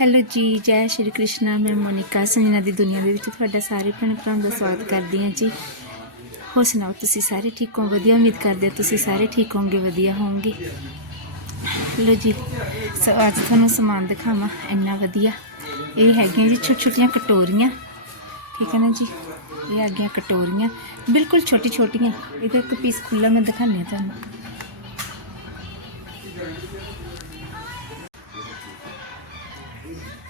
Hello ਜੀ, ਜੈ ਸ਼੍ਰੀ ਕ੍ਰਿਸ਼ਨਾ, ਮੈਂ ਮੋਨਿਕਾ ਸੰਜਨਾ ਦੀ ਦੁਨੀਆ ਦੇ ਵਿੱਚ ਤੁਹਾਡਾ ਸਾਰੇ ਭੈਣ ਭਰਾਵਾਂ ਦਾ ਸਵਾਗਤ ਕਰਦੀ ਹਾਂ ਜੀ। ਹੋ ਸੁਣਾਓ, ਤੁਸੀਂ ਸਾਰੇ ਠੀਕ ਹੋ? ਵਧੀਆ, ਉਮੀਦ ਕਰਦੇ ਹਾਂ ਤੁਸੀਂ ਸਾਰੇ ਠੀਕ ਹੋਵੋਗੇ, ਵਧੀਆ ਹੋਵੋਗੇ। ਲੋ ਜੀ, ਸੋ, ਅੱਜ ਤੁਹਾਨੂੰ ਸਮਾਨ ਦਿਖਾਵਾਂ, ਇੰਨਾ ਵਧੀਆ। ਇਹ ਹੈਗੀਆਂ ਜੀ ਛੋਟੀ ਛੋਟੀਆਂ ਕਟੋਰੀਆਂ, ਠੀਕ ਹੈ ਨਾ ਜੀ? ਇਹ ਹੈਗੀਆਂ ਕਟੋਰੀਆਂ, ਬਿਲਕੁਲ ਛੋਟੀ ਛੋਟੀਆਂ ਇਹਦਾ ਇੱਕ ਪੀਸ ਖੁੱਲਾ ਮੈਂ ਦਿਖਾਉਂਦੀ ਤੁਹਾਨੂੰ।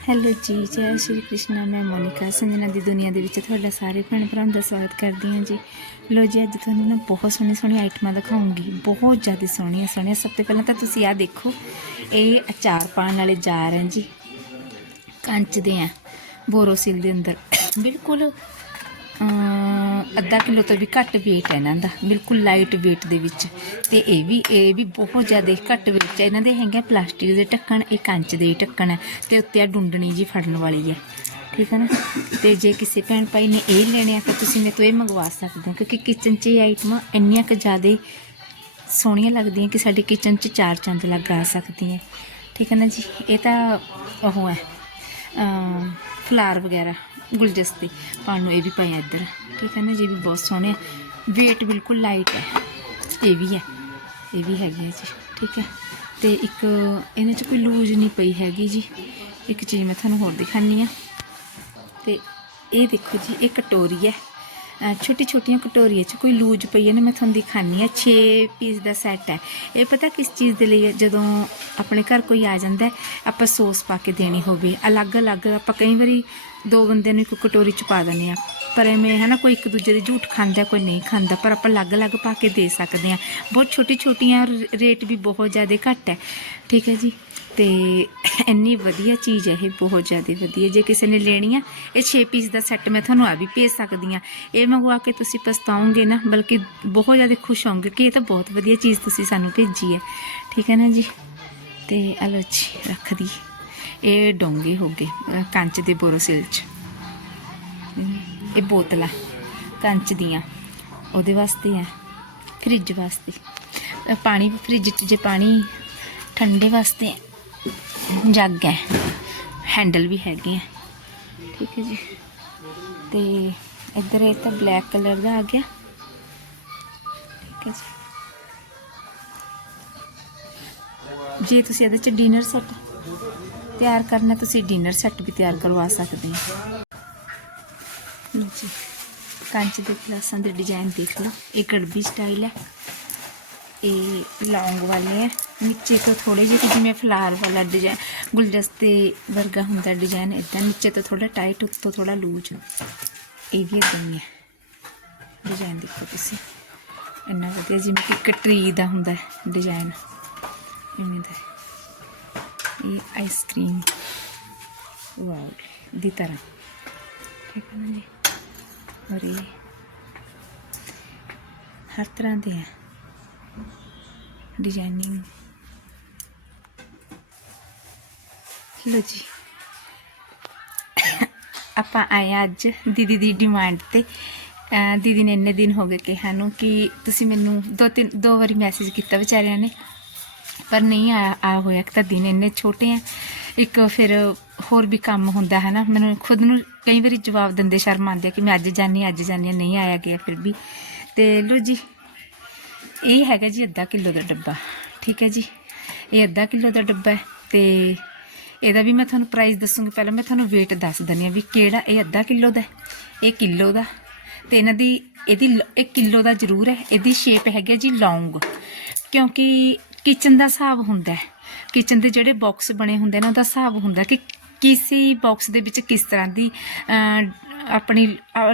ਹੈਲੋ ਜੀ, ਜੈ ਸ਼੍ਰੀ ਕ੍ਰਿਸ਼ਨ, ਮੈਂ ਮੋਨਿਕਾ ਸੰਜਨਾ ਦੀ ਦੁਨੀਆ ਦੇ ਵਿੱਚ ਤੁਹਾਡਾ ਸਾਰੇ ਭੈਣ ਭਰਾਵਾਂ ਦਾ ਸਵਾਗਤ ਕਰਦੀ ਹਾਂ ਜੀ। ਲੋ ਜੀ, ਅੱਜ ਤੁਹਾਨੂੰ ਨਾ ਬਹੁਤ ਸੋਹਣੀ ਸੋਹਣੀ ਆਈਟਮਾਂ ਦਿਖਾਉਂਗੀ, ਬਹੁਤ ਜ਼ਿਆਦਾ ਸੋਹਣੀਆਂ ਸੋਹਣੀਆਂ। ਸਭ ਤੋਂ ਪਹਿਲਾਂ ਤਾਂ ਤੁਸੀਂ ਆਹ ਦੇਖੋ, ਇਹ ਅਚਾਰ ਪਾਉਣ ਵਾਲੇ ਜਾਰ ਹੈ ਜੀ। ਕੰਚ ਦੇ ਆ ਬੋਰੋਸਿਲ ਦੇ ਅੰਦਰ। ਬਿਲਕੁਲ ਅੱਧਾ ਕਿਲੋ ਤੋਂ ਵੀ ਘੱਟ weight ਹੈ ਇਹਨਾਂ ਦਾ, ਬਿਲਕੁਲ ਲਾਈਟ weight ਦੇ ਵਿੱਚ। ਤੇ ਇਹ ਵੀ ਇਹ ਵੀ ਬਹੁਤ ਜ਼ਿਆਦਾ ਘੱਟ weight ਹੈ। ਇਹਨਾਂ ਦੇ ਹੈਗੇ ਪਲਾਸਟਿਕ ਦੇ ਢੱਕਣ ਇਹ ਕੰਚ ਦੇ ਢੱਕਣ ਹੈ ਤੇ ਉੱਤੇ ਆ ਡੁੰਡਣੀ ਜੀ ਫੜਨ ਵਾਲੀ ਹੈ। ਠੀਕ ਹੈ ਨਾ? ਤੇ ਜੇ ਕਿਸੇ ਭੈਣ ਭਾਈ ਨੇ ਇਹ ਲੈਣੇ ਆ ਤਾਂ ਤੁਸੀਂ ਮੇਰੇ ਤੋਂ ਇਹ ਮੰਗਵਾ ਸਕਦੇ ਹੋ ਕਿਉਂਕਿ ਕਿਚਨ 'ਚ ਇਹ ਆਈਟਮਾਂ ਇੰਨੀਆਂ ਕੁ ਜ਼ਿਆਦਾ ਸੋਹਣੀਆਂ ਲੱਗਦੀਆਂ ਕਿ ਸਾਡੇ ਕਿਚਨ 'ਚ ਚਾਰ ਚੰਦ ਲਗਾ ਸਕਦੀਆਂ ਠੀਕ ਹੈ ਨਾ ਜੀ? ਇਹ ਤਾਂ ਉਹ ਹੈ ਫਲਾਰ ਵਗੈਰਾ। ਗੁਲਦਸਤੇ ਪਾਉਣ ਨੂੰ ਇਹ ਵੀ ਪਏ ਆ ਇੱਧਰ। ਠੀਕ ਹੈ ਨਾ, ਜੀ ਇਹ ਵੀ ਬਹੁਤ ਸੋਹਣੇ ਆ। weight ਬਿਲਕੁਲ ਲਾਈਟ ਹੈ। ਇਹ ਵੀ ਹੈ। ਇਹ ਵੀ ਹੈਗੀ ਹੈ ਜੀ। ਠੀਕ ਹੈ। ਤੇ ਇੱਕ ਇਹਨਾਂ 'ਚ ਕੋਈ ਲੂਜ਼ ਨਹੀਂ ਪਈ ਹੈਗੀ ਜੀ। ਇੱਕ ਚੀਜ਼ ਮੈਂ ਤੁਹਾਨੂੰ ਹੋਰ ਦਿਖਾਨੀ ਆ ਤੇ ਇਹ ਦੇਖੋ ਜੀ, ਇਹ ਕਟੋਰੀ ਹੈ। ਛੋਟੀ ਛੋਟੀਆਂ ਕਟੋਰੀਆਂ 'ਚ ਕੋਈ ਲੂਜ ਪਈ ਹੈ ਨਾ, ਮੈਂ ਤੁਹਾਨੂੰ ਦਿਖਾਨੀ ਆ 6 ਪੀਸ ਦਾ ਸੈੱਟ ਹੈ। ਇਹ ਪਤਾ ਕਿਸ ਚੀਜ਼ ਦੇ ਲਈ ਜਦੋਂ ਆਪਣੇ ਘਰ ਕੋਈ ਆ ਜਾਂਦਾ ਆਪਾਂ ਸੌਸ ਪਾ ਕੇ ਦੇਣੀ ਹੋਵੇ। ਅਲੱਗ-ਅਲੱਗ ਆਪਾਂ ਕਈ ਵਾਰੀ ਦੋ ਬੰਦਿਆਂ ਨੂੰ ਇੱਕ ਕਟੋਰੀ 'ਚ ਪਾ ਦਿੰਦੇ ਆ ਪਰ ਐਵੇਂ ਹੈ ਨਾ, ਕੋਈ ਇੱਕ ਦੂਜੇ ਦੀ ਝੂਠ ਖਾਂਦਾ, ਕੋਈ ਨਹੀਂ ਖਾਂਦਾ, ਪਰ ਆਪਾਂ ਅਲੱਗ-ਅਲੱਗ ਪਾ ਕੇ ਦੇ ਸਕਦੇ ਆ ਬਹੁਤ ਛੋਟੀ ਛੋਟੀਆਂ ਰੇਟ ਵੀ ਬਹੁਤ ਜ਼ਿਆਦਾ ਘੱਟ ਹੈ। ਠੀਕ ਹੈ ਜੀ? ਤੇ ਇੰਨੀ ਵਧੀਆ ਚੀਜ਼ ਹੈ, ਇਹ ਬਹੁਤ ਜ਼ਿਆਦਾ ਵਧੀਆ। ਜੇ ਕਿਸੇ ਨੇ ਲੈਣੀ ਆ, ਇਹ 6 ਪੀਸ ਦਾ ਸੈੱਟ ਮੈਂ ਤੁਹਾਨੂੰ ਆ ਵੀ ਭੇਜ ਸਕਦੀ ਆ। ਇਹ ਮੰਗਵਾ ਕੇ ਤੁਸੀਂ ਪਛਤਾਓਗੇ ਨਾ, ਬਲਕਿ ਬਹੁਤ ਜ਼ਿਆਦਾ ਖੁਸ਼ ਹੋਵੋਗੇ ਕਿ ਇਹ ਤਾਂ ਬਹੁਤ ਵਧੀਆ ਚੀਜ਼ ਤੁਸੀਂ ਸਾਨੂੰ ਭੇਜੀ ਹੈ। ਠੀਕ ਹੈ ਨਾ ਜੀ? ਤੇ ਆਲੋ ਰੱਖਦੀ ਇਹ ਡੋਂਗੇ ਹੋ ਗਏ ਕੰਚ ਦੇ ਬੋਰੋਸਿਲ ਚ। ਇਹ ਬੋਤਲਾਂ, ਕੰਚ ਦੀਆਂ। ਉਹਦੇ ਵਾਸਤੇ ਹੈ ਫ੍ਰਿਜ ਵਾਸਤੇ। ਪਾਣੀ ਫ੍ਰਿਜ 'ਚ, ਜੇ ਪਾਣੀ ਠੰਡੇ ਵਾਸਤੇ ਜੱਗ ਹੈ। ਹੈਂਡਲ ਵੀ ਹੈਗੇ ਆ। ਠੀਕ ਹੈ ਜੀ। ਤੇ ਇੱਧਰ ਇਹ ਤਾਂ ਬਲੈਕ ਕਲਰ ਦਾ ਆ ਗਿਆ। ਠੀਕ ਹੈ ਜੀ। ਜੇ ਤੁਸੀਂ ਇਹਦੇ ਚ ਡਿਨਰ ਸੈੱਟ ਤਿਆਰ ਕਰਨਾ, ਤੁਸੀਂ ਡਿਨਰ ਸੈੱਟ ਵੀ ਤਿਆਰ ਕਰਵਾ ਸਕਦੇ ਹੋ। ਜੀ। ਕੰਚ ਦੇ ਗਲਾਸਾਂ ਦੇ ਡਿਜ਼ਾਈਨ ਦੇਖ ਲਓ। ਇਹ ਗੜਬੀ ਸਟਾਈਲ ਹੈ। ਇਹ ਲੌਂਗ ਵਾਲੇ ਹੈ ਨੀਚੇ ਤੋਂ ਥੋੜੇ ਜਿਹੇ ਜਿਵੇਂ ਫਲਾਰ ਵਾਲਾ ਡਿਜ਼ਾਈਨ ਗੁਲਦਸਤੇ ਵਰਗਾ ਹੁੰਦਾ ਡਿਜ਼ਾਈਨ ਇਦਾਂ ਨੀਚੇ ਤੋਂ ਥੋੜਾ ਟਾਈਟ ਉੱਤੋਂ ਥੋੜਾ ਲੂਜ ਇਹ ਵੀ ਇਦਾਂ ਹੀ ਹੈ ਡਿਜ਼ਾਈਨ ਦੇਖੋ ਤੁਸੀਂ। ਇੰਨਾ ਵਧੀਆ ਜਿਵੇਂ ਕਿ ਇੱਕ ਟਰੀ ਦਾ ਹੁੰਦਾ ਡਿਜ਼ਾਈਨ ਇਵੇਂ ਦਾ। ਇਹ ਆਈਸਕ੍ਰੀਮ ਵਾਓ ਦੀ ਤਰ੍ਹਾਂ। ਠੀਕ ਹੈ ਨਾ ਜੀ? ਔਰ ਇਹ ਹਰ ਤਰ੍ਹਾਂ ਦੇ ਹੈ ਡਿਜ਼ਾਈਨਿੰਗ ਲੋ ਜੀ। ਆਪਾਂ ਆਏ ਹਾਂ ਅੱਜ ਦੀਦੀ ਦੀ ਡਿਮਾਂਡ ਤੇ। ਦੀਦੀ ਨੇ ਇੰਨੇ ਦਿਨ ਹੋ ਗਏ ਕਿਹਾ ਨੂੰ ਕਿ ਤੁਸੀਂ ਮੈਨੂੰ ਦੋ ਤਿੰਨ ਦੋ ਵਾਰੀ ਮੈਸੇਜ ਕੀਤਾ ਵਿਚਾਰਿਆਂ ਨੇ। ਪਰ ਨਹੀਂ ਆਇਆ ਆ ਹੋਇਆ ਇੱਕ ਤਾਂ ਦਿਨ ਇੰਨੇ ਛੋਟੇ ਆ। ਇੱਕ ਫਿਰ ਹੋਰ ਵੀ ਕੰਮ ਹੁੰਦਾ ਹੈ ਨਾ। ਮੈਨੂੰ ਖੁਦ ਨੂੰ ਕਈ ਵਾਰੀ ਜਵਾਬ ਦਿੰਦੇ ਸ਼ਰਮ ਆਉਂਦੀ ਆ ਕਿ ਮੈਂ ਅੱਜ ਜਾਣੀ ਅੱਜ ਜਾਣੀ ਹਾਂ, ਨਹੀਂ ਆਇਆ ਗਿਆ ਫਿਰ ਵੀ। ਤੇ ਲੋ ਜੀ ਇਹ ਹੈਗਾ ਜੀ ਅੱਧਾ ਕਿਲੋ ਦਾ ਡੱਬਾ, ਠੀਕ ਹੈ ਜੀ। ਇਹ ਅੱਧਾ ਕਿਲੋ ਦਾ ਡੱਬਾ ਹੈ ਤੇ ਇਹਦਾ ਵੀ ਮੈਂ ਤੁਹਾਨੂੰ ਪ੍ਰਾਈਸ ਦੱਸੂਗੀ। ਪਹਿਲਾਂ ਮੈਂ ਤੁਹਾਨੂੰ weight ਦੱਸ ਦਿੰਦੀ ਆ ਵੀ ਕਿਹੜਾ ਇਹ ਅੱਧਾ ਕਿਲੋ ਦਾ ਇਹ ਕਿਲੋ ਦਾ। ਤੇ ਇਹਨਾਂ ਦੀ, ਇਹਦੀ ਲ- ਇਹ ਕਿਲੋ ਦਾ ਜ਼ਰੂਰ ਹੈ, ਇਹਦੀ ਸ਼ੇਪ ਹੈਗੀ ਹੈ ਜੀ ਲੌਂਗ ਕਿਉਂਕਿ ਕਿਚਨ ਦਾ ਹਿਸਾਬ ਹੁੰਦਾ ਹੈ। ਕਿਚਨ ਦੇ ਜਿਹੜੇ ਬਾਕਸ ਬਣੇ ਹੁੰਦੇ ਨੇ, ਉਹਦਾ ਹਿਸਾਬ ਹੁੰਦਾ ਕਿ ਕਿਸੇ ਬਾਕਸ ਦੇ ਵਿੱਚ ਕਿਸ ਤਰ੍ਹਾਂ ਦੀ ਆਪਣੀ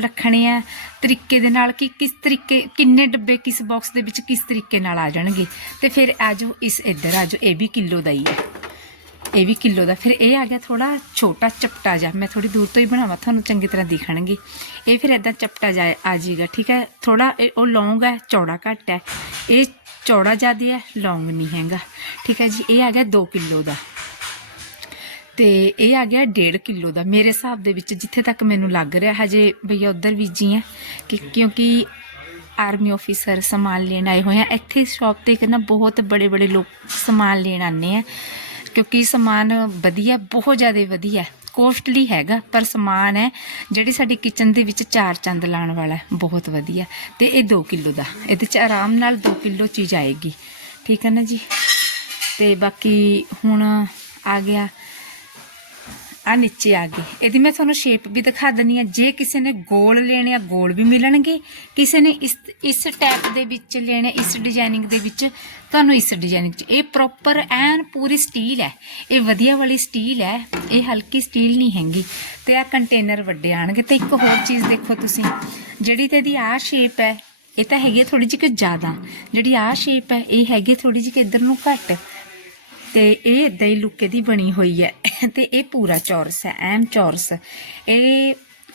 ਰੱਖਣੇ ਆ ਤਰੀਕੇ ਦੇ ਨਾਲ ਕਿ ਕਿਸ ਤਰੀਕੇ, ਕਿੰਨੇ ਡੱਬੇ ਕਿਸ ਬਾਕਸ ਦੇ ਵਿੱਚ ਕਿਸ ਤਰੀਕੇ ਨਾਲ ਆ ਜਾਣਗੇ। ਤੇ ਫਿਰ ਆਜੋ ਇਸ ਇੱਧਰ ਆਜੋ ਇਹ ਵੀ ਕਿਲੋ ਦਾ ਹੀ ਹੈ ਇਹ ਵੀ ਕਿਲੋ ਦਾ। ਫਿਰ ਇਹ ਆ ਗਿਆ ਥੋੜਾ ਛੋਟਾ ਚਪਟਾ ਜਾ ਮੈਂ ਥੋੜੀ ਦੂਰ ਤੋਂ ਹੀ ਬਣਾਵਾਂ, ਤੁਹਾਨੂੰ ਚੰਗੀ ਤਰ੍ਹਾਂ ਦਿਖਣਗੇ। ਇਹ ਫਿਰ ਇਦਾਂ ਚਪਟਾ ਜਾ ਆ ਜਾਏਗਾ, ਠੀਕ ਹੈ? ਥੋੜਾ ਉਹ ਲੌਂਗ ਹੈ, ਚੌੜਾ ਘੱਟ ਹੈ। ਇਹ ਚੌੜਾ ਜ਼ਿਆਦਾ ਹੈ, ਲੌਂਗ ਨਹੀਂ ਹੈਗਾ। ਠੀਕ ਹੈ ਜੀ, ਇਹ ਆ ਗਿਆ 2 ਕਿਲੋ ਦਾ। ਤੇ ਇਹ ਆ ਗਿਆ 1.5 ਕਿਲੋ ਦਾ। ਮੇਰੇ ਹਿਸਾਬ ਦੇ ਵਿੱਚ ਜਿੱਥੇ ਤੱਕ ਮੈਨੂੰ ਲੱਗ ਰਿਹਾ, ਹਜੇ ਭਈਆ ਉਧਰ ਬੀਜੀ ਹੈ ਕਿ ਕਿਉਂਕਿ ਆਰਮੀ ਆਫੀਸਰ ਸਮਾਨ ਲੈਣ ਆਏ ਹੋਏ ਆ। ਇੱਥੇ ਸ਼ਾਪ ਤੇ ਕਿ ਨਾ ਬਹੁਤ ਬੜੇ ਬੜੇ ਲੋਕ ਸਮਾਨ ਲੈਣ ਆਉਂਦੇ ਆ, ਕਿਉਂਕਿ ਸਮਾਨ ਵਧੀਆ, ਬਹੁਤ ਜ਼ਿਆਦਾ ਵਧੀਆ ਕੋਸਟਲੀ ਹੈਗਾ, ਪਰ ਸਮਾਨ ਹੈ ਜਿਹੜੀ ਸਾਡੀ ਕਿਚਨ ਦੇ ਵਿੱਚ ਚਾਰ ਚੰਦ ਲਾਉਣ ਵਾਲਾ ਬਹੁਤ ਵਧੀਆ। ਤੇ ਇਹ 2 ਕਿਲੋ ਦਾ, ਇਹਦੇ ਚ ਆਰਾਮ ਨਾਲ 2 ਕਿਲੋ ਚੀਜ਼ ਆਏਗੀ। ਠੀਕ ਹੈ ਨਾ ਜੀ? ਤੇ ਬਾਕੀ ਹੁਣ ਆ ਗਿਆ ਆ ਨੀਚੇ ਆ ਗਏ ਇਹਦੀ ਮੈਂ ਤੁਹਾਨੂੰ ਸ਼ੇਪ ਵੀ ਦਿਖਾ ਦਿੰਨੀ ਆ ਜੇ ਕਿਸੇ ਨੇ ਗੋਲ ਲੈਣੇ ਆ, ਗੋਲ ਵੀ ਮਿਲਣਗੇ। ਕਿਸੇ ਨੇ ਇਸ ਇਸ ਟਾਈਪ ਦੇ ਵਿੱਚ ਲੈਣੇ, ਇਸ ਡਿਜ਼ਾਈਨਿੰਗ ਦੇ ਵਿੱਚ, ਤੁਹਾਨੂੰ ਇਸ ਡਿਜ਼ਾਈਨਿੰਗ 'ਚ। ਇਹ ਪ੍ਰੋਪਰ ਐਨ ਪੂਰੀ ਸਟੀਲ ਹੈ। ਇਹ ਵਧੀਆ ਵਾਲੀ ਸਟੀਲ ਹੈ। ਇਹ ਹਲਕੀ ਸਟੀਲ ਨਹੀਂ ਹੈਗੀ। ਤੇ ਆ ਕੰਟੇਨਰ ਵੱਡੇ ਆਣਗੇ। ਤੇ ਇੱਕ ਹੋਰ ਚੀਜ਼ ਦੇਖੋ ਤੁਸੀਂ। ਜਿਹੜੀ ਤੇ ਇਹਦੀ ਆ ਸ਼ੇਪ ਹੈ, ਇਹ ਤਾਂ ਹੈਗੀ ਥੋੜੀ ਜਿਹੀ ਕਿ ਜ਼ਿਆਦਾ। ਜਿਹੜੀ ਆ ਸ਼ੇਪ ਹੈ, ਇਹ ਹੈਗੀ ਥੋੜੀ ਜਿਹੀ ਕਿ ਇੱਧਰ ਨੂੰ ਘੱਟ। ਤੇ ਇਹ ਇਦਾਂ ਹੀ ਲੁੱਕੇ ਦੀ ਬਣੀ ਹੋਈ ਹੈ। ਤੇ ਇਹ ਪੂਰਾ ਚੌਰਸ ਹੈ, ਐਮ ਚੌਰਸ। ਇਹ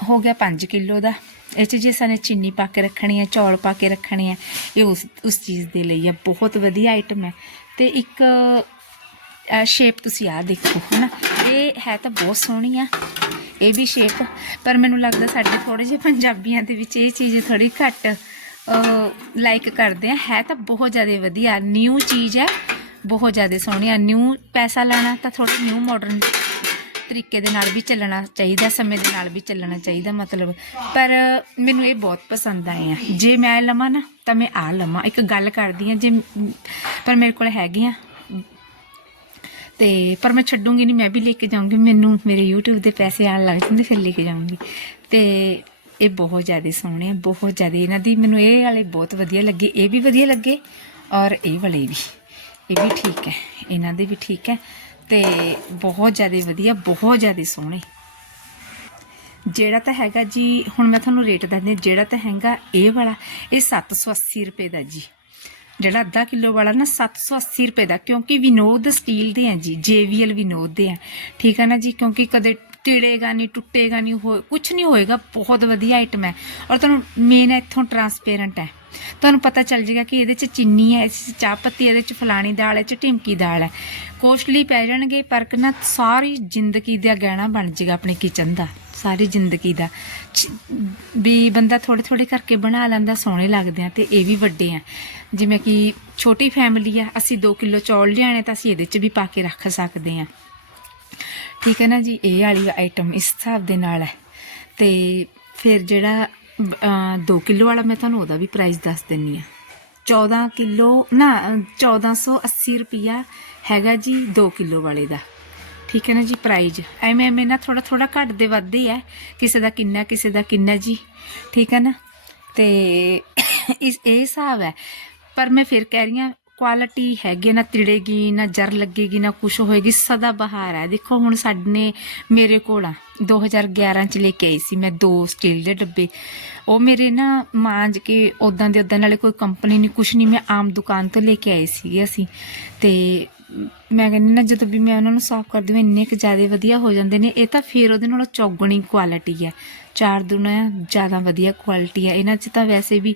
ਹੋ ਗਿਆ 5 ਕਿਲੋ ਦਾ। ਇਹ ਚ ਜੇ ਸਾਨੂੰ ਚੀਨੀ ਪਾ ਕੇ ਰੱਖਣੀ ਹੈ, ਚੌਲ ਪਾ ਕੇ ਰੱਖਣੇ ਹੈ, ਇਹ ਉਸ ਉਸ ਚੀਜ਼ ਦੇ ਲਈ ਹੈ। ਬਹੁਤ ਵਧੀਆ ਆਈਟਮ ਹੈ। ਤੇ ਇੱਕ ਸ਼ੇਪ ਤੁਸੀਂ ਆ ਦੇਖੋ, ਹਨਾ? ਇਹ ਹੈ ਤਾਂ ਬਹੁਤ ਸੋਹਣੀ ਆ। ਇਹ ਵੀ ਸ਼ੇਪ ਪਰ ਮੈਨੂੰ ਲੱਗਦਾ ਸਾਡੇ ਥੋੜੇ ਜਿਹੇ ਪੰਜਾਬੀਆਂ ਦੇ ਵਿੱਚ ਇਹ ਚੀਜ਼ ਥੋੜੀ ਘੱਟ ਲਾਈਕ ਕਰਦੇ ਆ। ਹੈ ਤਾਂ ਬਹੁਤ ਜ਼ਿਆਦਾ ਵਧੀਆ। ਨਿਊ ਚੀਜ਼ ਹੈ। ਬਹੁਤ ਜ਼ਿਆਦਾ ਸੋਹਣੀ ਆ। ਨਿਊ ਪੈਸਾ ਲੈਣਾ ਤਾਂ ਥੋੜਾ ਨਿਊ ਮਾਡਰਨ ਤਰੀਕੇ ਦੇ ਨਾਲ ਵੀ ਚੱਲਣਾ ਚਾਹੀਦਾ, ਸਮੇਂ ਦੇ ਨਾਲ ਵੀ ਚੱਲਣਾ ਚਾਹੀਦਾ ਮਤਲਬ। ਪਰ ਮੈਨੂੰ ਇਹ ਬਹੁਤ ਪਸੰਦ ਆਏ ਆ। ਜੇ ਮੈਂ ਲਵਾਂ ਨਾ, ਤਾਂ ਮੈਂ ਆ ਲਵਾਂ। ਇੱਕ ਗੱਲ ਕਰਦੀ ਆ, ਜੇ ਪਰ ਮੇਰੇ ਕੋਲ ਹੈਗੇ ਆ। ਤੇ ਪਰ ਮੈਂ ਛੱਡੂੰਗੀ ਨਹੀਂ, ਮੈਂ ਵੀ ਲੈ ਕੇ ਜਾਊਂਗੀ। ਮੈਨੂੰ ਮੇਰੇ YouTube ਦੇ ਪੈਸੇ ਆਣ ਲੱਗ ਜਾਂਦੇ, ਫਿਰ ਲੈ ਕੇ ਜਾਊਂਗੀ। ਤੇ ਇਹ ਬਹੁਤ ਜ਼ਿਆਦਾ ਸੋਹਣੇ ਆ, ਬਹੁਤ ਜ਼ਿਆਦਾ। ਇਹਨਾਂ ਦੀ ਮੈਨੂੰ ਇਹ ਵਾਲੇ ਬਹੁਤ ਵਧੀਆ ਲੱਗੇ, ਇਹ ਵੀ ਵਧੀਆ ਲੱਗੇ ਔਰ ਇਹ ਵਾਲੇ ਵੀ। ਇਹ ਵੀ ਠੀਕ ਹੈ, ਇਹਨਾਂ ਦੇ ਵੀ ਠੀਕ ਹੈ ਤੇ ਬਹੁਤ ਜ਼ਿਆਦਾ ਵਧੀਆ, ਬਹੁਤ ਜ਼ਿਆਦਾ ਸੋਹਣੇ। ਜਿਹੜਾ ਤਾਂ ਹੈਗਾ ਜੀ, ਹੁਣ ਮੈਂ ਤੁਹਾਨੂੰ ਰੇਟ ਦੱਸਦੀ ਜਿਹੜਾ ਤਾਂ ਹੈਗਾ ਇਹ ਵਾਲਾ, ਇਹ 780 ਰੁਪਏ ਦਾ ਜੀ। ਜਿਹੜਾ ਅੱਧਾ ਕਿਲੋ ਵਾਲਾ ਨਾ 780 ਰੁਪਏ ਦਾ, ਕਿਉਂਕਿ ਵਿਨੋਦ ਸਟੀਲ ਦੇ ਆ ਜੀ JVL ਵਿਨੋਦ ਦੇ ਆ। ਠੀਕ ਹੈ ਨਾ ਜੀ, ਕਿਉਂਕਿ ਕਦੇ ਟਿੜੇਗਾ ਨਹੀਂ ਟੁੱਟੇਗਾ ਨਹੀਂ ਹੋ ਕੁਝ ਨਹੀਂ ਹੋਏਗਾ, ਬਹੁਤ ਵਧੀਆ ਆਈਟਮ ਹੈ। ਔਰ ਤੁਹਾਨੂੰ ਮੇਨ ਇੱਥੋਂ ਟਰਾਂਸਪੇਰੈਂਟ ਹੈ। ਤੁਹਾਨੂੰ ਪਤਾ ਚੱਲ ਜਾਏਗਾ ਕਿ ਇਹਦੇ ਚ ਚੀਨੀ ਹੈ, ਇਸ 'ਚ ਚਾਹ ਪੱਤੀ, ਇਹਦੇ ਚ ਫਲਾਣੀ ਦਾਲ ਹੈ ਚ ਢਿਮਕੀ ਦਾਲ ਹੈ। ਕੋਸਟਲੀ ਪੈ ਜਾਣਗੇ, ਪਰ ਕਿ ਨਾ ਸਾਰੀ ਜ਼ਿੰਦਗੀ ਦਾ ਗਹਿਣਾ ਬਣ ਜਾਏਗਾ ਆਪਣੇ ਕਿਚਨ ਦਾ, ਸਾਰੀ ਜ਼ਿੰਦਗੀ ਦਾ। ਵੀ ਬੰਦਾ ਥੋੜੇ ਥੋੜੇ ਕਰਕੇ ਬਣਾ ਲੈਂਦਾ, ਸੋਹਣੇ ਲੱਗਦੇ ਆ ਤੇ ਇਹ ਵੀ ਵੱਡੇ ਆ। ਜਿਵੇਂ ਕਿ ਛੋਟੀ ਫੈਮਿਲੀ ਆ, ਅਸੀਂ 2 ਕਿਲੋ ਚੌਲ ਲਿਆਣੇ ਤਾਂ ਅਸੀਂ ਇਹਦੇ ਚ ਵੀ ਪਾ ਕੇ ਰੱਖ ਸਕਦੇ ਆ। ਠੀਕ ਹੈ ਨਾ ਜੀ, ਇਹ ਵਾਲੀ ਆਈਟਮ ਇਸ ਹਿਸਾਬ ਦੇ ਨਾਲ ਹੈ। ਤੇ ਫਿਰ ਜਿਹੜਾ 2 ਕਿਲੋ ਵਾਲਾ ਮੈਂ ਤੁਹਾਨੂੰ ਉਹਦਾ ਵੀ ਪ੍ਰਾਈਸ ਦੱਸ ਦਿੰਨੀ ਆ। 14 ਕਿਲੋ ਨਾ ਅ, 1480 ਰੁਪਿਆ ਹੈਗਾ ਜੀ 2 ਕਿਲੋ ਵਾਲੇ ਦਾ। ਠੀਕ ਹੈ ਨਾ ਜੀ ਪ੍ਰਾਈਜ਼ ਐਵੇਂ ਐਵੇਂ ਨਾ ਥੋੜਾ ਥੋੜਾ ਘਟਦੇ ਵੱਧਦੇ ਆ। ਕਿਸੇ ਦਾ ਕਿੰਨਾ ਕਿਸੇ ਦਾ ਕਿੰਨਾ ਜੀ। ਠੀਕ ਹੈ ਨਾ? ਤੇ ਇਸ ਇਹ ਹਿਸਾਬ ਹੈ। ਪਰ ਮੈਂ ਫਿਰ ਕਹਿ ਰਹੀ ਹਾਂ ਕੁਆਲਿਟੀ ਹੈਗੀ ਹੈ, ਨਾ ਤਿੜੇਗੀ ਨਾ ਜਰ ਲੱਗੇਗੀ ਨਾ ਕੁਛ ਹੋਏਗੀ ਸਦਾ ਬਹਾਰ ਹੈ। ਦੇਖੋ ਹੁਣ ਸਾਡੇ ਮੇਰੇ ਕੋਲ ਆ 2011 ਚ ਲੈ ਕੇ ਆਈ ਸੀ ਮੈਂ ਦੋ ਸਟੀਲ ਦੇ ਡੱਬੇ। ਉਹ ਮੇਰੇ ਨਾ ਮਾਂਜ ਕੇ ਉਦਾਂ ਦੇ ਉਦਾਂ ਨਾਲੇ ਕੋਈ ਕੰਪਨੀ ਨਹੀਂ ਕੁਛ ਨਹੀਂ ਮੈਂ ਆਮ ਦੁਕਾਨ ਤੋਂ ਲੈ ਕੇ ਆਏ ਸੀਗੇ ਅਸੀਂ। ਤੇ ਮੈਂ ਕਹਿੰਦੀ ਨਾ, ਜਦੋਂ ਵੀ ਮੈਂ ਉਹਨਾਂ ਨੂੰ ਸਾਫ਼ ਕਰਦੀ ਹਾਂ, ਇੰਨੇ ਕੁ ਜ਼ਿਆਦਾ ਵਧੀਆ ਹੋ ਜਾਂਦੇ ਨੇ। ਇਹ ਤਾਂ ਫਿਰ ਉਹਦੇ ਨਾਲੋਂ ਚੌਗਣੀ ਕੁਆਲਿਟੀ ਹੈ ਚਾਰ ਦੁਨਾ ਜ਼ਿਆਦਾ ਵਧੀਆ ਕੁਆਲਿਟੀ ਹੈ ਇਹਨਾਂ 'ਚ ਤਾਂ ਵੈਸੇ ਵੀ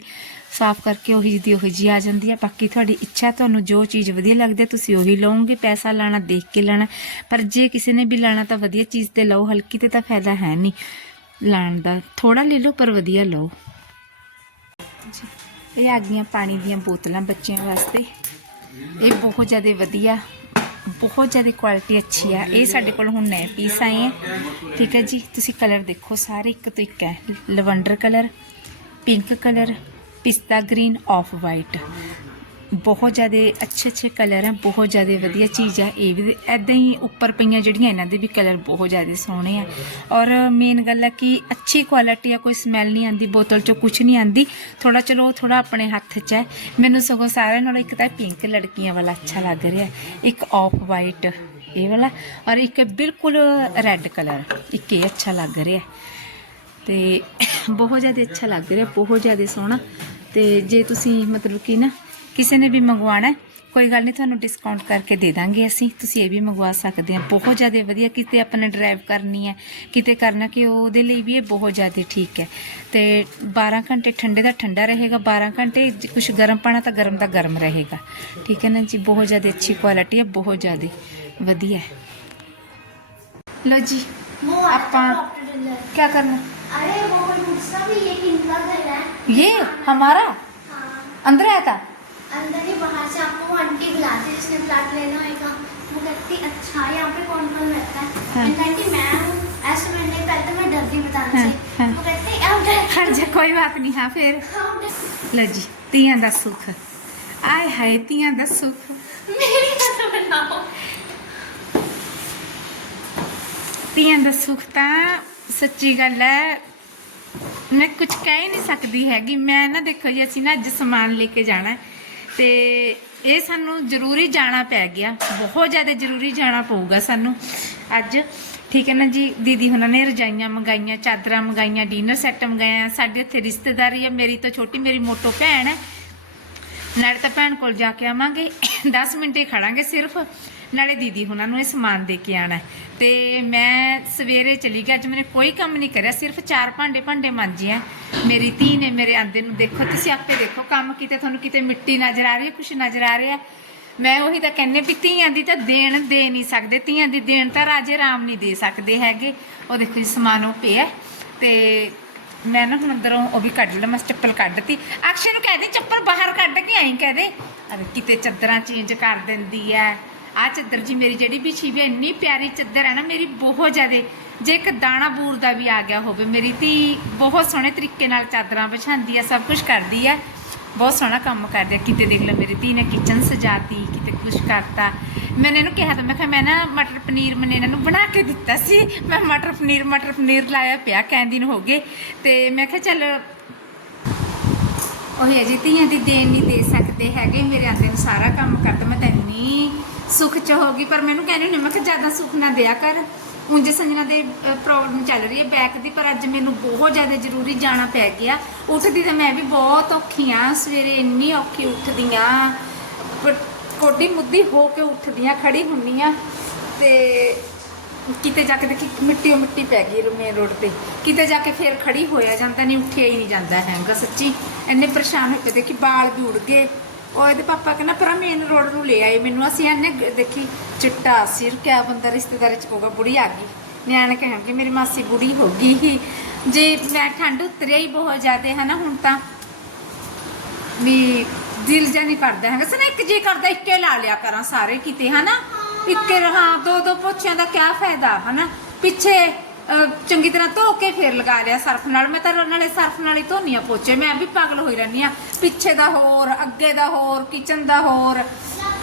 ਸਾਫ਼ ਕਰਕੇ ਉਹੀ ਜਿਹੀ ਦੀ ਉਹੀ ਜੀ ਆ ਜਾਂਦੀ ਹੈ ਬਾਕੀ ਤੁਹਾਡੀ ਇੱਛਾ ਤੁਹਾਨੂੰ ਜੋ ਚੀਜ਼ ਵਧੀਆ ਲੱਗਦੀ ਹੈ ਤੁਸੀਂ ਉਹੀ ਲਓਗੇ। ਪੈਸਾ ਲਾਣਾ, ਦੇਖ ਕੇ ਲੈਣਾ। ਪਰ ਜੇ ਕਿਸੇ ਨੇ ਵੀ ਲੈਣਾ ਤਾਂ ਵਧੀਆ ਚੀਜ਼ ਤੇ ਲਓ, ਹਲਕੀ ਤੇ ਤਾਂ ਫਾਇਦਾ ਹੈ ਨਹੀਂ। ਲਾਣ ਦਾ ਥੋੜਾ ਲੈ ਲਓ, ਪਰ ਵਧੀਆ ਲਓ। ਇਹ ਆ ਗਈਆਂ ਪਾਣੀ ਦੀਆਂ ਬੋਤਲਾਂ ਬੱਚਿਆਂ ਵਾਸਤੇ। ਇਹ ਬਹੁਤ ਜ਼ਿਆਦਾ ਵਧੀਆ, ਬਹੁਤ ਜ਼ਿਆਦਾ ਕੁਆਲਿਟੀ ਅੱਛੀ ਆ। ਇਹ ਸਾਡੇ ਕੋਲ ਹੁਣ ਨਵੇਂ ਪੀਸ ਆਏ ਹੈ ਠੀਕ ਹੈ ਜੀ? ਤੁਸੀਂ ਕਲਰ ਦੇਖੋ, ਸਾਰੇ ਇੱਕ ਤੋਂ ਇੱਕ ਹੈ। ਲਵੰਡਰ ਕਲਰ ਪਿੰਕ ਕਲਰ ਪਿਸਤਾ ਗ੍ਰੀਨ ਆਫ ਵਾਈਟ ਬਹੁਤ ਜ਼ਿਆਦਾ ਅੱਛੇ ਅੱਛੇ ਕਲਰ ਆ, ਬਹੁਤ ਜ਼ਿਆਦਾ ਵਧੀਆ ਚੀਜ਼ ਆ। ਇਹ ਵੀ ਐਦਾਂ ਹੀ ਉੱਪਰ ਪਈਆਂ ਜਿਹੜੀਆਂ ਇਹਨਾਂ ਦੇ ਵੀ ਕਲਰ ਬਹੁਤ ਜ਼ਿਆਦਾ ਸੋਹਣੇ ਆ। ਔਰ ਮੇਨ ਗੱਲ ਆ ਕਿ ਅੱਛੀ ਕੁਆਲਿਟੀ ਆ, ਕੋਈ ਸਮੈਲ ਨਹੀਂ ਆਂਦੀ ਬੋਤਲ ਚੋਂ ਕੁਝ ਨਹੀਂ ਆਂਦੀ ਥੋੜਾ ਚਲੋ ਥੋੜਾ ਆਪਣੇ ਹੱਥ 'ਚ ਹੈ ਮੈਨੂੰ ਸਗੋਂ ਸਾਰਿਆਂ ਨਾਲੋਂ ਇੱਕ ਤਾਂ ਪਿੰਕ ਲੜਕੀਆਂ ਵਾਲਾ ਅੱਛਾ ਲੱਗ ਰਿਹਾ। ਇੱਕ ਆਫ ਵਾਈਟ ਇਹ ਵਾਲਾ। ਔਰ ਇੱਕ ਬਿਲਕੁਲ ਰੈੱਡ ਕਲਰ ਇੱਕ ਇਹ ਅੱਛਾ ਲੱਗ ਰਿਹਾ। ਤੇ ਬਹੁਤ ਜ਼ਿਆਦਾ ਅੱਛਾ ਲੱਗ ਰਿਹਾ, ਬਹੁਤ ਜ਼ਿਆਦਾ ਸੋਹਣਾ। ਤੇ ਜੇ ਤੁਸੀਂ ਮਤਲਬ ਕਿ ਨਾ ਕਿਸੇ ਨੇ ਵੀ ਮੰਗਵਾਉਣਾ ਹੈ, ਕੋਈ ਗੱਲ ਨਹੀਂ ਤੁਹਾਨੂੰ ਡਿਸਕਾਊਂਟ ਕਰਕੇ ਦੇ ਦਾਂਗੇ ਅਸੀਂ ਤੁਸੀਂ ਇਹ ਵੀ ਮੰਗਵਾ ਸਕਦੇ ਆ ਬਹੁਤ ਜ਼ਿਆਦਾ ਵਧੀਆ ਕਿਤੇ ਆਪਣੇ ਡਰਾਈਵ ਕਰਨੀ ਹੈ ਕਿਤੇ ਕਰਨਾ ਕਿ ਉਹਦੇ ਲਈ ਵੀ ਇਹ ਬਹੁਤ ਜ਼ਿਆਦਾ ਠੀਕ ਹੈ ਤੇ 12 ਘੰਟੇ ਠੰਡੇ ਦਾ ਠੰਡਾ ਰਹੇਗਾ 12 ਘੰਟੇ ਕੁਝ ਗਰਮ ਪਾਣਾ ਤਾਂ ਗਰਮ ਦਾ ਗਰਮ ਰਹੇਗਾ ਠੀਕ ਹੈ ਨਾ ਜੀ ਬਹੁਤ ਜ਼ਿਆਦਾ ਅੱਛੀ ਕੁਆਲਿਟੀ ਹੈ ਬਹੁਤ ਜ਼ਿਆਦਾ ਵਧੀਆ ਹੈ ਲੋ ਜੀ वो आपा- डॉक्टर डीलर क्या करना अरे वो कोई दूसरा भी ये किनका घर है ये हमारा हाँ अंदर आया था अंदर ही बाहर से आपको वो आंटी बुलाती है जिसने प्लाट लेना होगा वो कहती अच्छा यहाँ पे कौन कौन रहता है हाँ। मैंने कहा कि मैं हूँ ऐसे मैंने पहले तो मैं डरती बताने हाँ, से हाँ। वो कहते अब डर ਖੜ ਜਾ ਕੋਈ ਬਾਤ ਨਹੀਂ ਹਾਂ ਫਿਰ अब डर- ਲਓ ਜੀ ਤੀਆਂ ਦਾ ਸੁੱਖ ਆਏ ਹਾਏ ਤੀਆਂ ਦਾ ਸੁੱਖ मेरी कसम बनाओ ਤੀਆਂ ਦਾ ਸੁੱਖ ਤਾਂ ਸੱਚੀ ਗੱਲ ਹੈ ਮੈਂ ਕੁਝ ਕਹਿ ਹੀ ਨਹੀਂ ਸਕਦੀ ਹੈਗੀ ਮੈਂ ਨਾ ਦੇਖੋ ਜੀ ਅਸੀਂ ਨਾ ਅੱਜ ਸਮਾਨ ਲੈ ਕੇ ਜਾਣਾ ਹੈ ਤੇ ਇਹ ਸਾਨੂੰ ਜ਼ਰੂਰੀ ਜਾਣਾ ਪੈ ਗਿਆ। ਬਹੁਤ ਜ਼ਿਆਦਾ ਜ਼ਰੂਰੀ ਜਾਣਾ ਪਊਗਾ ਸਾਨੂੰ। ਅੱਜ, ਠੀਕ ਹੈ ਨਾ ਜੀ? ਦੀਦੀ ਉਹਨਾਂ ਨੇ ਰਜਾਈਆਂ ਮੰਗਾਈਆਂ, ਚਾਦਰਾਂ ਮੰਗਾਈਆਂ ਡਿਨਰ ਸੈੱਟ ਮੰਗਾਇਆ। ਸਾਡੇ ਇੱਥੇ ਰਿਸ਼ਤੇਦਾਰੀ ਹੈ ਮੇਰੀ ਤੋਂ ਛੋਟੀ, ਮੇਰੀ ਮੋਟੋ ਭੈਣ ਹੈ। ਨਾਲੇ ਤਾਂ ਭੈਣ ਕੋਲ ਜਾ ਕੇ ਆਵਾਂਗੇ। 10 ਮਿੰਟ ਹੀ ਖੜਾਂਗੇ ਸਿਰਫ। ਨਾਲੇ ਦੀਦੀ ਉਹਨਾਂ ਨੂੰ ਇਹ ਸਮਾਨ ਦੇ ਕੇ ਆਣਾ ਹੈ। ਤੇ ਮੈਂ ਸਵੇਰੇ ਚਲੀ ਗਈ, ਅੱਜ ਮੈਨੇ ਕੋਈ ਕੰਮ ਨਹੀਂ ਕਰਿਆ, ਸਿਰਫ ਚਾਰ ਭਾਂਡੇ ਭਾਂਡੇ ਮਾਂਜੇ ਆ ਮੇਰੀ ਧੀ ਨੇ ਮੇਰੇ ਆਂਦੇ ਨੂੰ ਦੇਖੋ, ਤੁਸੀਂ ਆਪੇ ਦੇਖੋ ਕੰਮ ਕਿਤੇ ਤੁਹਾਨੂੰ ਕਿਤੇ ਮਿੱਟੀ ਨਜ਼ਰ ਆ ਰਹੀ ਹੈ ਕੁਝ ਨਜ਼ਰ ਆ ਰਿਹਾ ਮੈਂ ਉਹੀ ਤਾਂ ਕਹਿੰਨੇ ਵੀ ਧੀਆਂ ਦੀ ਤਾਂ ਦੇਣ ਦੇ ਨਹੀਂ ਸਕਦੇ, ਧੀਆਂ ਦੀ ਦੇਣ ਤਾਂ ਰਾਜੇ ਰਾਮ ਨਹੀਂ ਦੇ ਸਕਦੇ ਹੈਗੇ। ਉਹ ਦੇਖੋ ਜੀ ਸਮਾਨ ਉਹ ਪਿਆ ਹੈ। ਤੇ ਮੈਂ ਨਾ ਹੁਣ ਅੰਦਰੋਂ ਉਹ ਵੀ ਕੱਢ ਲਿਆ, ਮੈਂ ਚੱਪਲ ਕੱਢਤੀ ਅਕਸ਼ੇ ਨੂੰ ਕਹਿ ਦੇ, ਚੱਪਲ ਬਾਹਰ ਕੱਢ ਕੇ ਆਈ, ਕਹਿ ਦੇ। ਅਰੇ ਕਿਤੇ ਚੱਦਰਾਂ ਚੇਂਜ ਕਰ ਦਿੰਦੀ ਐ ਆ ਚੱਦਰ ਜੀ ਮੇਰੀ ਜਿਹੜੀ ਵਿਛੀ ਵੀ ਹੈ, ਇੰਨੀ ਪਿਆਰੀ ਚੱਦਰ ਹੈ ਨਾ ਮੇਰੀ ਬਹੁਤ ਜ਼ਿਆਦੇ ਜੇ ਇੱਕ ਦਾਣਾ ਬੂਰ ਦਾ ਵੀ ਆ ਗਿਆ ਹੋਵੇ ਮੇਰੀ ਧੀ ਬਹੁਤ ਸੋਹਣੇ ਤਰੀਕੇ ਨਾਲ ਚਾਦਰਾਂ ਵਿਛਾਉਂਦੀ ਹੈ ਸਭ ਕੁਝ ਕਰਦੀ ਹੈ। ਬਹੁਤ ਸੋਹਣਾ ਕੰਮ ਕਰਦੀ ਹੈ। ਕਿਤੇ ਦੇਖ ਲੈ ਮੇਰੀ ਧੀ ਨੇ ਕਿਚਨ ਸਜਾਤੀ ਕਿਤੇ ਕੁਝ ਕਰਤਾ। ਮੈंने ਇਹਨੂੰ ਕਿਹਾ ਤਾਂ ਮੈਂ ਕਿਹਾ ਮੈਂ ਨਾ ਮਟਰ ਪਨੀਰ ਮੈਨੇ ਇਹਨਾਂ ਨੂੰ ਬਣਾ ਕੇ ਦਿੱਤਾ ਸੀ। ਮੈਂ ਮਟਰ ਪਨੀਰ ਮਟਰ ਪਨੀਰ ਲਾਇਆ ਪਿਆ ਕੈਂ ਦਿਨ ਹੋ ਗਏ। ਤੇ ਮੈਂ ਕਿਹਾ ਚੱਲ ਉਹ ਹੈ ਜੀ ਧੀਆਂ ਦੀ ਦੇਣ ਨਹੀਂ ਦੇ ਸਕਦੇ ਹੈਗੇ ਮੇਰੇ ਆਂਦੇ ਨੂੰ ਸਾਰਾ ਕੰਮ ਕਰਦਾ ਮੈਂ ਤਾਂ ਸੁੱਖ ਚ ਹੋ ਗਈ, ਪਰ ਮੈਨੂੰ ਕਹਿੰਦੇ ਨੇ ਮੈਂ ਕਿਹਾ ਜ਼ਿਆਦਾ ਸੁੱਖ ਨਾ ਦਿਆ ਕਰ। ਉਂਝ ਸੰਜਨਾ ਦੇ ਪ੍ਰੋਬਲਮ ਚੱਲ ਰਹੀ ਹੈ ਬੈਕ ਦੀ, ਪਰ ਅੱਜ ਮੈਨੂੰ ਬਹੁਤ ਜ਼ਿਆਦਾ ਜ਼ਰੂਰੀ ਜਾਣਾ ਪੈ ਗਿਆ। ਉੱਠਦੀ ਤਾਂ ਮੈਂ ਵੀ ਬਹੁਤ ਔਖੀ ਆ, ਸਵੇਰੇ ਇੰਨੀ ਔਖੀ ਉੱਠਦੀ ਆ। ਕੋਡੀ ਮੁੱਦੀ ਹੋ ਕੇ ਉੱਠਦੀ ਉੱਠਦੀਆਂ ਖੜੀ ਹੁੰਨੀ ਆ। ਤੇ ਕਿਤੇ ਜਾ ਕੇ ਦੇਖੀ, ਮਿੱਟੀ ਉਹ ਮਿੱਟੀ ਪੈ ਗਈ ਮੇਨ ਰੋਡ ਤੇ। ਕਿਤੇ ਜਾ ਕੇ ਫੇਰ ਖੜੀ ਹੋਇਆ ਜਾਂਦਾ, ਨਹੀਂ, ਉੱਠਿਆ ਹੀ ਨਹੀਂ ਜਾਂਦਾ ਹੈਗਾ ਸੱਚੀ। ਇੰਨੇ ਪਰੇਸ਼ਾਨ ਹੋ ਕੇ ਦੇਖੀ, ਬਾਲ ਵੀ ਉੜ ਗਏ। ਉਹ ਇਹਦੇ ਪਾਪਾ ਕਹਿੰਦਾ ਪਰ ਮੇਨ ਰੋਡ ਨੂੰ ਲੈ ਆਏ। ਮੈਨੂੰ ਅਸੀਂ ਇਹਨੇ ਦੇਖੀ, ਚਿੱਟਾ ਸਿਰ ਕਿਆ ਬੰਦਾ ਰਿਸ਼ਤੇਦਾਰੀ ਚ ਕਹੂਗਾ, ਬੁੜੀ ਆ ਗਈ। ਨਿਆਣੇ ਕਹਿਣਗੇ ਮੇਰੀ ਮਾਸੀ ਬੁੜੀ ਹੋ ਗਈ ਜੇ ਮੈਂ ਠੰਡ ਉਤਰਿਆ ਹੀ ਬਹੁਤ ਜ਼ਿਆਦਾ ਹੈ ਨਾ ਹੁਣ ਤਾਂ ਵੀ ਦਿਲ ਜਿਹਾ ਨਹੀਂ ਕਰਦਾ ਹੈਗਾ। ਸਨ ਇੱਕ ਜੇ ਕਰਦਾ, ਇੱਕੇ ਲਾ ਲਿਆ ਕਰਾਂ ਸਾਰੇ ਕਿਤੇ, ਹਨਾ? ਇੱਕੇ ਰਹਾ ਦੋ ਦੋ ਪੋਚਿਆਂ ਦਾ ਕੀ ਫਾਇਦਾ, ਹਨਾ? ਪਿੱਛੇ ਅਹ, ਚੰਗੀ ਤਰ੍ਹਾਂ ਧੋ ਕੇ ਫੇਰ ਲਗਾ ਲਿਆ ਸਰਫ ਨਾਲ। ਮੈਂ ਤਾਂ ਨਾਲੇ ਸਰਫ ਨਾਲ ਹੀ ਧੋਨੀ ਆ ਪੋਚੇ। ਮੈਂ ਵੀ ਪਾਗਲ ਹੋਈ ਰਹਿੰਦੀ ਆ ਪਿੱਛੇ ਦਾ ਹੋਰ ਅੱਗੇ ਦਾ ਹੋਰ ਕਿਚਨ ਦਾ ਹੋਰ।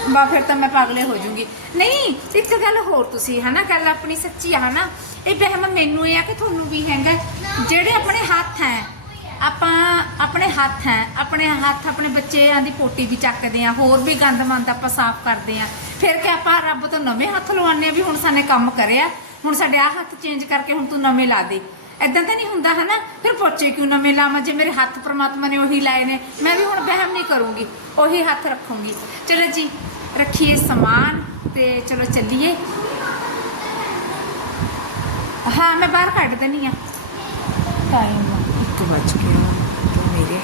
ਬਾ ਫਿਰ ਤਾਂ ਮੈਂ ਪਾਗਲੇ ਹੋ ਜਾਊਂਗੀ ਨਹੀਂ ਇੱਕ ਗੱਲ ਹੋਰ ਤੁਸੀਂ ਹਨਾ? ਗੱਲ ਆਪਣੀ ਸੱਚੀ ਆ ਹਨਾ? ਇਹ ਵਹਿਮ ਮੈਨੂੰ ਇਹ ਆ ਕਿ ਤੁਹਾਨੂੰ ਵੀ ਹੈਗਾ। ਜਿਹੜੇ ਆਪਣੇ ਹੱਥ ਹੈ ਆਪਾਂ ਆਪਣੇ ਹੱਥ ਹੈ ਆਪਣੇ ਹੱਥ ਆਪਣੇ ਬੱਚਿਆਂ ਦੀ ਪੋਟੀ ਵੀ ਚੱਕਦੇ ਆ ਹੋਰ ਵੀ ਗੰਦ ਮੰਦ ਆਪਾਂ ਸਾਫ਼ ਕਰਦੇ ਆ ਫਿਰ ਕਿ ਆਪਾਂ ਰੱਬ ਤੋਂ ਨਵੇਂ ਹੱਥ ਲਵਾਉਂਦੇ ਆ ਵੀ ਹੁਣ ਸਾਨੇ ਕੰਮ ਕਰਿਆ। ਹੁਣ ਸਾਡੇ ਆ ਹੱਥ ਚੇਂਜ ਕਰਕੇ ਹੁਣ ਤੂੰ ਨਵੇਂ ਲਾ ਦੇ। ਇਦਾਂ ਤਾਂ ਨਹੀਂ ਹੁੰਦਾ ਹਨਾ? ਫਿਰ ਪੁੱਛੇ ਕਿਉਂ ਨਵੇਂ ਲਾਵਾਂ? ਜੇ ਮੇਰੇ ਹੱਥ ਪ੍ਰਮਾਤਮਾ ਨੇ ਉਹੀ ਲਾਏ ਨੇ ਮੈਂ ਵੀ ਹੁਣ ਵਹਿਮ ਨਹੀਂ ਕਰੂੰਗੀ ਉਹੀ ਹੱਥ ਰੱਖੂੰਗੀ। ਚਲੋ ਜੀ ਰੱਖੀਏ ਸਮਾਨ ਤੇ ਚਲੋ ਚੱਲੀਏ। ਹਾਂ ਮੈਂ ਬਾਹਰ ਕੱਢ ਦਿੰਨੀ ਆ ਟਾਈਮ 1 ਵਜ ਗਿਆ ਤੇ ਮੇਰੇ।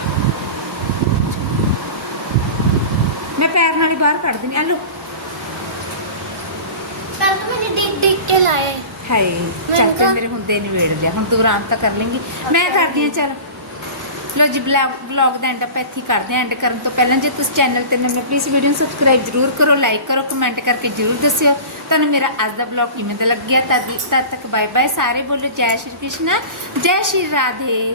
ਮੈਂ ਪੈਰ ਨਾਲ ਹੀ ਬਾਹਰ ਕੱਢ ਦਿੰਨੀ ਆ ਲੋ ਕੱਲ ਤੂੰ ਮੈਨੂੰ ਦੇ। ਹਾਏ ਤਾਂ- ਮੇਰੇ ਹੁੰਦੇ ਨਹੀਂ ਵੇੜ ਲਿਆ। ਹੁਣ ਤੂੰ ਆਰਾਮ ਤਾਂ ਕਰ ਲੇਂਗੀ। ਮੈਂ ਕਰਦੀ ਆ ਚੱਲ। ਲੋ ਜੀ ਬਲੌਗ ਦਾ ਐਂਡ ਆਪਾਂ ਇੱਥੇ ਕਰਦੇ ਹਾਂ। ਐਂਡ ਕਰਨ ਤੋਂ ਪਹਿਲਾਂ ਜੇ ਤੁਸੀਂ ਚੈਨਲ ਤੇ ਨਵੇਂ ਪਲੀਜ਼ ਵੀਡੀਓ ਨੂੰ ਸਬਸਕ੍ਰਾਈਬ ਜਰੂਰ ਕਰੋ ਲਾਈਕ ਕਰੋ ਕਮੈਂਟ ਕਰਕੇ ਜਰੂਰ ਦੱਸਿਓ। ਤੁਹਾਨੂੰ ਮੇਰਾ ਅੱਜ ਦਾ ਬਲੌਗ ਕਿਵੇਂ ਦਾ ਲੱਗਿਆ? ਤਦ ਤੱਕ ਬਾਏ ਬਾਏ ਸਾਰੇ ਬੋਲੋ ਜੈ ਸ਼੍ਰੀ ਕ੍ਰਿਸ਼ਨ ਜੈ ਸ਼੍ਰੀ ਰਾਧੇ।